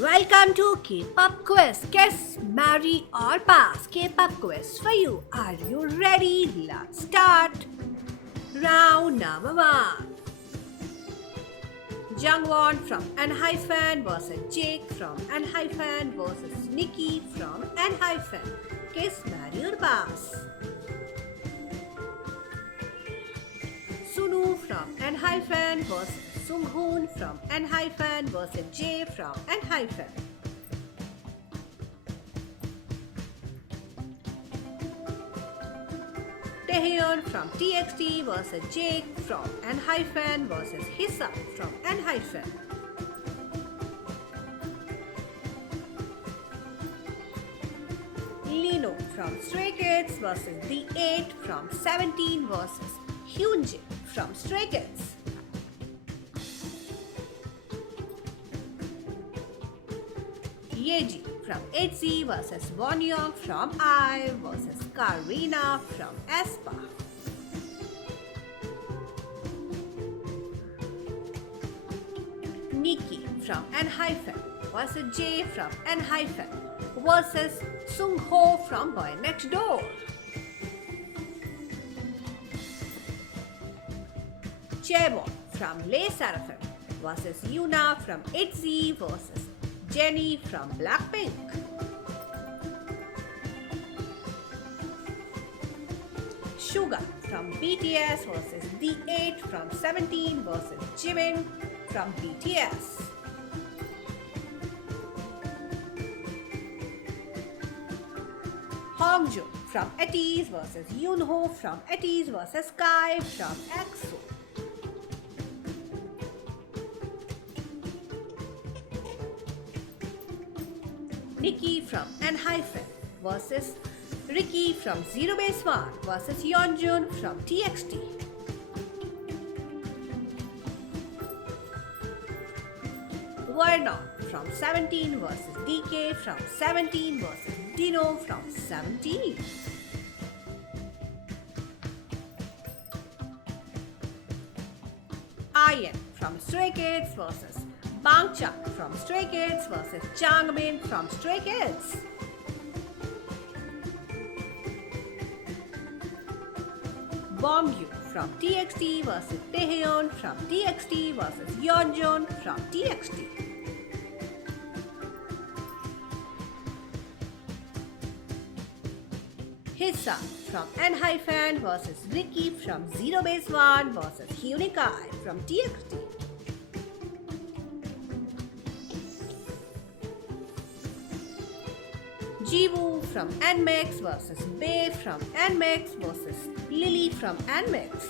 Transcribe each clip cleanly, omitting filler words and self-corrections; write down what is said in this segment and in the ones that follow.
Welcome to K-pop quiz. Guess, marry or pass. K-pop quiz for you. Are you ready? Let's start. Round number 1. Jungwon from ENHYPEN versus Jake from ENHYPEN versus Nikki from ENHYPEN. Guess, marry or pass. Sunu from ENHYPEN versus Sunghoon from ENHYPEN versus Jae from ENHYPEN. Taehyun from TXT versus Jake from ENHYPEN versus Hisa from ENHYPEN. Lino from Stray Kids versus The 8 from 17 versus Hyunjin from Stray Kids. Yeji from ITZY versus Wonyoung from I versus Karina from aespa. Nikki from ENHYPEN versus Jae from ENHYPEN versus Sungho from Boy Next Door. Chaewon from LE SSERAFIM versus Yuna from ITZY versus Jennie from Blackpink. Suga from BTS versus The 8 from 17 versus Jimin from BTS. Hongjoong from ATEEZ versus Yoonho from ATEEZ versus Sky from EXO. Nikki from ENHYPEN versus Ricky from Zero Base One versus Yeonjun from TXT. Vernon from 17 versus DK from 17 versus Dino from 17. Ian from Stray Kids versus Bangchan from Stray Kids versus Changbin from Stray Kids. Bongyu from TXT versus Taehyun from TXT versus Yeonjun from TXT. Hisa from ENHYPEN versus Ricky from Zero Base One versus Hyunika from TXT. Jiwoo from NMIXX versus Bae from NMIXX versus Lily from NMIXX.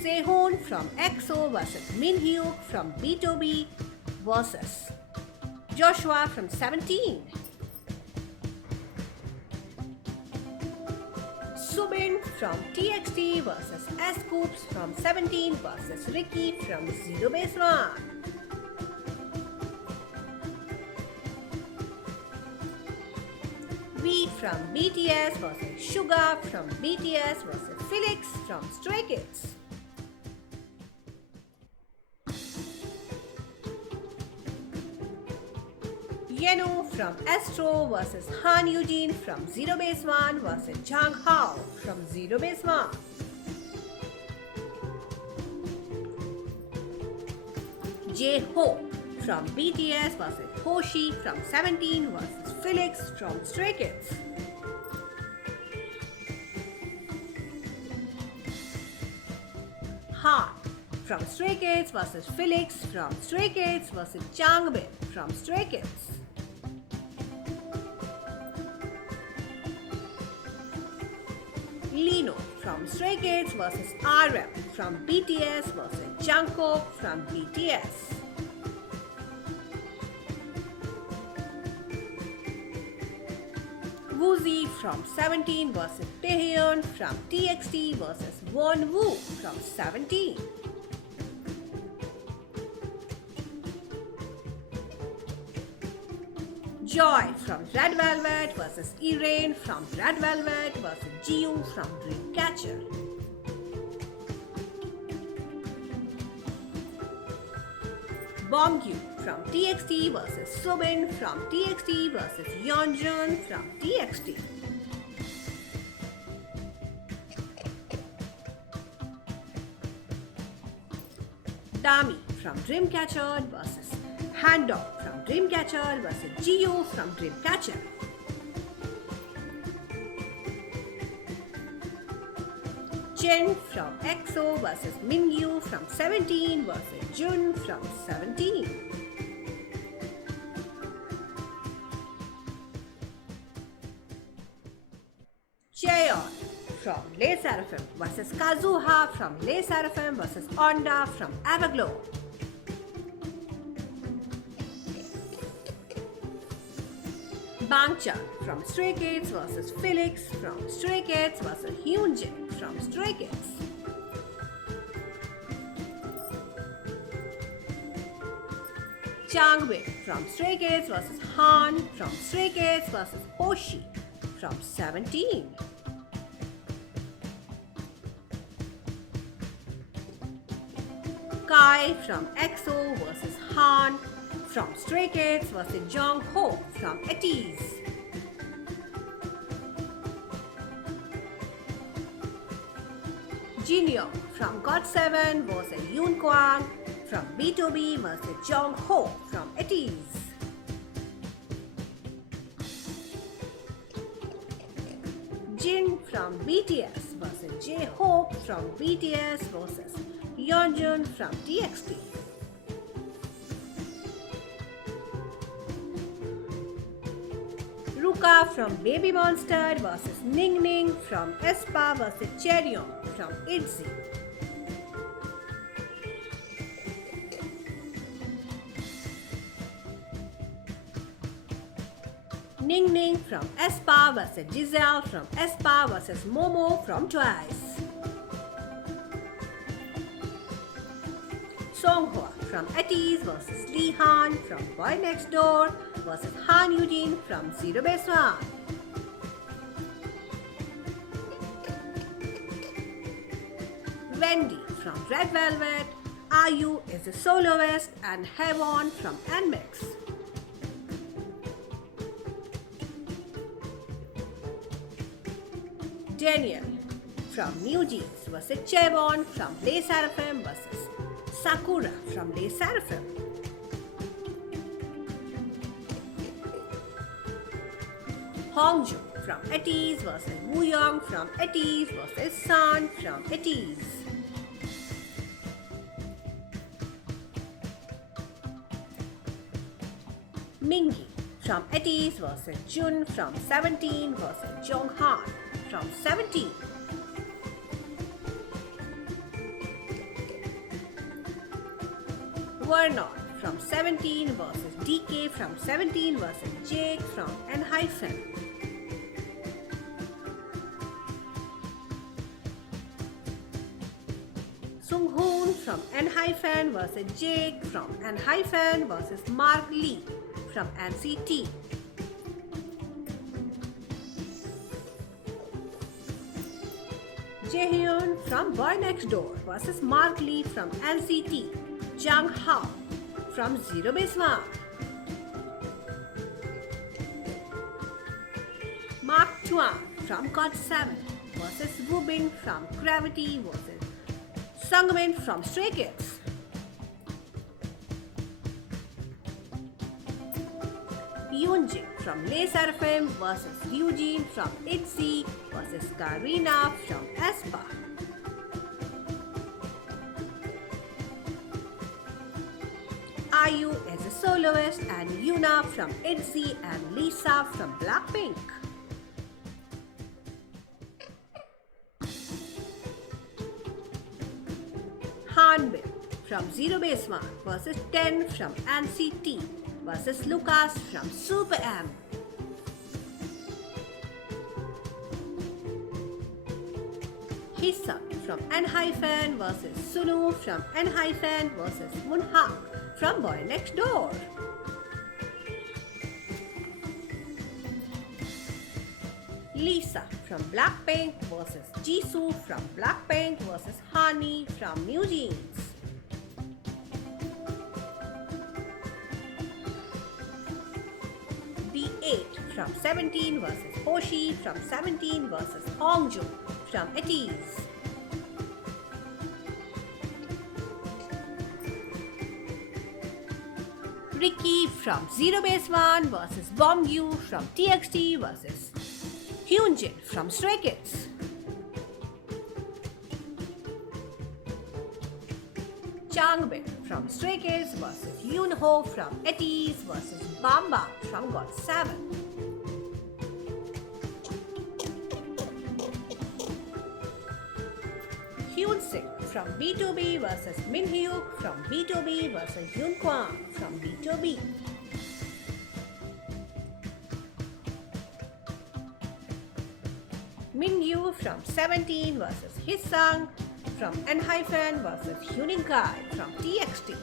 Sehun from EXO versus Minhyuk from BTOB versus Joshua from 17. Subin from TXT versus S-Coups from 17 versus Ricky from Zero Base One. V from BTS versus Suga from BTS versus Felix from Stray Kids. Yeno from Astro versus Han Eugene from Zero Base One versus Jang Hao from Zero Base One. J-Hope from BTS versus Hoshi from 17 versus Felix from Stray Kids. Han from Stray Kids versus Felix from Stray Kids versus Changbin from Stray Kids. Lino from Stray Kids versus RM from BTS versus Jungkook from BTS. Woozi from 17 versus Taehyun from TXT versus Wonwoo from 17. Joy from Red Velvet versus Irene from Red Velvet versus Jiyoung from Dreamcatcher. Bomgyu from TXT versus Subin from TXT versus Yeonjun from TXT. Dami from Dreamcatcher versus Handog from Dreamcatcher versus Gio from Dreamcatcher. Chen from EXO versus Mingyu from 17 versus Jun from 17. Cheon from Le Seraphim versus Kazuha from Le Seraphim versus Onda from Everglow. Bangchan from Stray Kids versus Felix from Stray Kids versus Hyunjin from Stray Kids. Changbin from Stray Kids versus Han from Stray Kids versus Hoshi from 17. Kai from EXO versus Han from Stray Kids versus Jongho from ATEEZ. Jinyoung from GOT7 versus Yoon Kwang from B2B versus Jongho from ATEEZ. Jin from BTS versus J-Hope from BTS versus Yeonjun from TXT. Ruka from Baby Monster versus Ning Ning from aespa versus Chaeryeong from ITZY. Ning Ning from aespa versus Giselle from aespa versus Momo from TWICE. Songhwa from ATEEZ versus Lee Han from Boy Next Door versus Han Eugene from Zero Base One. Wendy from Red Velvet, IU is a soloist, and Haewon from NMIX. Daniel from New Jeans versus Chaewon from Le Seraphim versus Sakura from Le Seraphim. Hongju from ATEEZ versus Wooyoung from ATEEZ versus San from ATEEZ. Mingi from ATEEZ versus Jun from 17 versus Jonghan from 17. Vernon from 17 versus DK from 17 versus Jake from ENHYPEN. Sunghoon from ENHYPEN versus Jake from ENHYPEN versus Mark Lee from NCT. Jaehyun from Boy Next Door versus Mark Lee from NCT. Jang Hao from Zero Base One. Mark Chuan from GOT7 versus Wubin from Gravity versus Sungmin from Stray Kids. Yoonjin from Le Seraphim versus Eugene from ITZY versus Karina from aespa. IU is a soloist, and Yuna from ITZY and Lisa from Blackpink. Hanbin from Zero Base One versus 10 from NCT versus Lucas from Super M. Hisa from ENHYPEN versus Sunu from ENHYPEN versus Moonhak from Boy Next Door. Lisa from Blackpink versus Jisoo from Blackpink versus Hani from New Jeans. from 17 versus Hoshi from 17 versus Hongju from Etis. Ricky from Zero Base One versus Bombyu from TXT versus Hyunjin from Stray Kids. Changbin from Stray Kids versus Yoonho from Etis versus Bamba from GOT7. Hyunsik from B2B versus Minhyuk from B2B versus Yoonkwang from B2B. Mingyu from 17 versus Hissang from N-Hyphen versus Huninkai from TXT.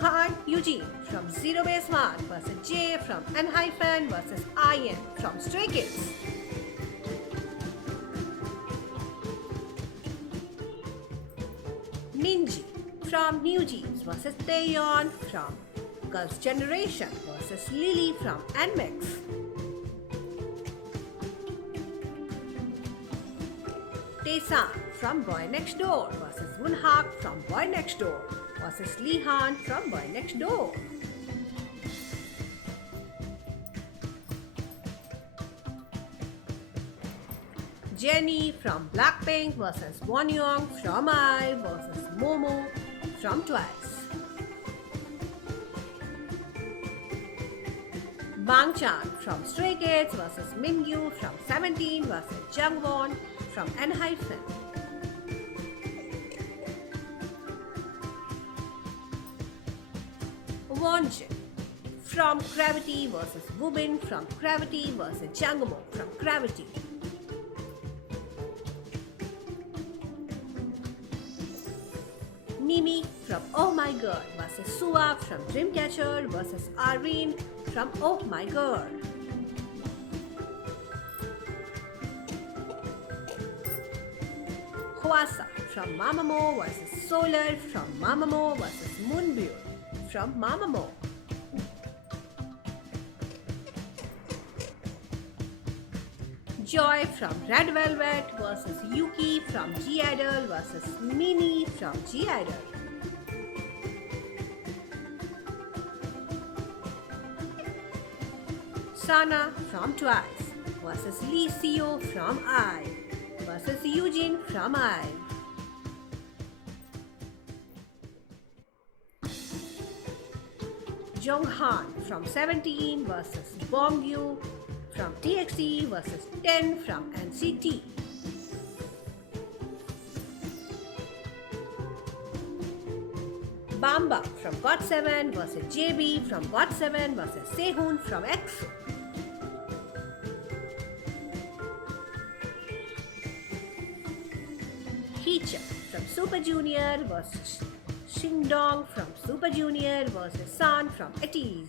Han Eugene from Zero Base One versus J from N-Hyphen versus IN from Stray Kids. Minji from New Jeans versus Taeyeon from Girls' Generation versus Lily from NMIX. Taesan from Boy Next Door versus Woonhak from Boy Next Door versus Lee Han from Boy Next Door. Jennie from Blackpink versus Wonyoung from IVE versus Momo from Twice. Bangchan from Stray Kids versus Mingyu from 17 versus Jungwon from N-Hyphen. Wonjin from Gravity versus Wubin from Gravity versus Jangmo from Gravity. Mimi from Oh My Girl versus Suak from Dreamcatcher versus Areen from Oh My Girl. Hwasa from Mamamoo versus Solar from Mamamoo versus Moonbyul from Mamamoo. Joy from Red Velvet versus Yuki from G-Idol versus Minnie from G-Idol. Sana from Twice versus Lee Seo from IVE versus Eugene from IVE. Jonghan from 17 versus Bombyu from TXT versus 10 from NCT. Bamba from GOT7 versus JB from GOT7 versus Sehun from EXO. Heechul from Super Junior versus Shindong from Super Junior versus San from Etis.